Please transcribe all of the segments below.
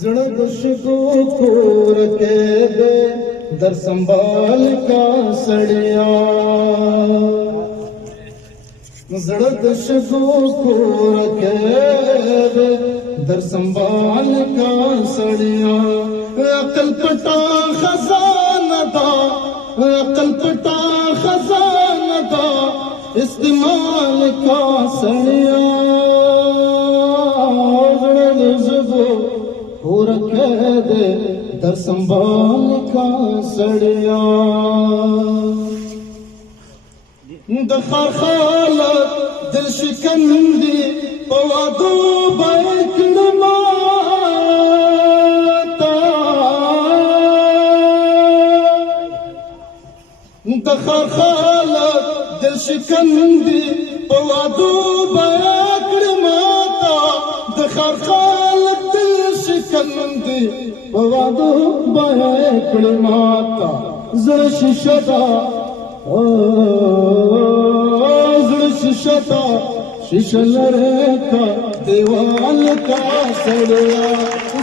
زړه د شګو کور کې دې در سنبال کا سړیا زړه د شګو کور کې دې در سنبال کا سړیا عقل پټا خزانه دا عقل پټا خزانه دا استعمال کا سړیا زړه د شګو کور کې دې در سنبال کا سړیا د خالق دل شکندي په وادو بکړما د خالق دل شکندي په وادو بکړما د خالق دل شکندي په وادو بکړما زړه شیشه زړه شیشه شیشه لري کا دیوال کا سړیا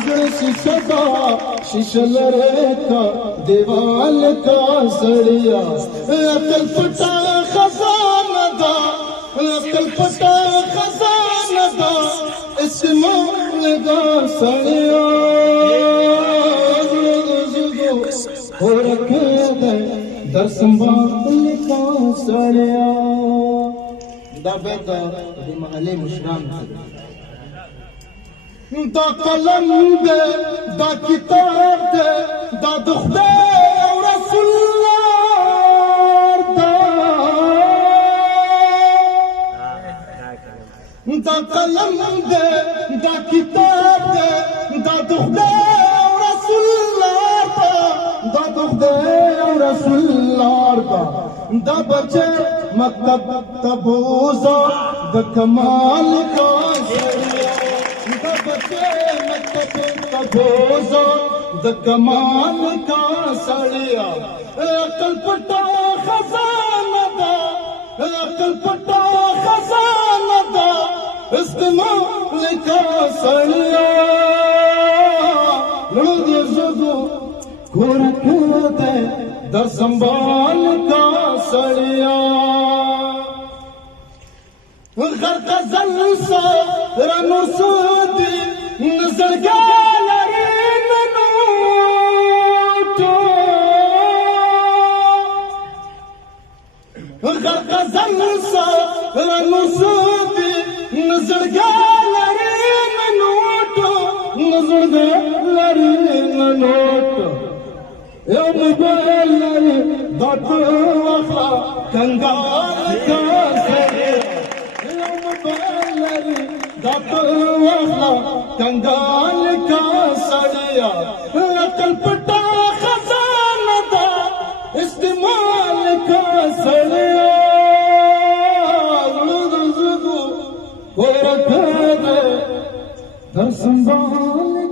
زړه شیشه لري کا دیوال کا سړیا عقل پټا خزانه دا عقل پټا خزانه دا استعمال دا سړیا ورکه در سنبال کا سړیا دا بیت د محلي مشران دا قلم دې دا کتاب دې دا د خدای او رسول الله دا قلم دې دا کتاب دې دا د خدای او رسول الله دا د خدای او رسول الله دا بچه مکتب تبوزا د کمال کا سړیا دا بچه مکتب تبوزا د کمال کا سړیا عقل پټا خزانه دا عقل پټا خزانه دا استعمال کا سړیا لړ دې زګو کور کې در سنبال کا سړیا غرق زلسا رنو سودی نظر گالری منوٹو غرق زلسا رنو سودی نظر گالری منوٹو نظر گالری منوٹو یو موبایل لري دا واخلا کنګال کا سړیا یو موبایل لري دا واخلا کنګال کا سړیا عقل پټا خزانه دا استعمال کا سړیا زړه زګو ورکه در سنبال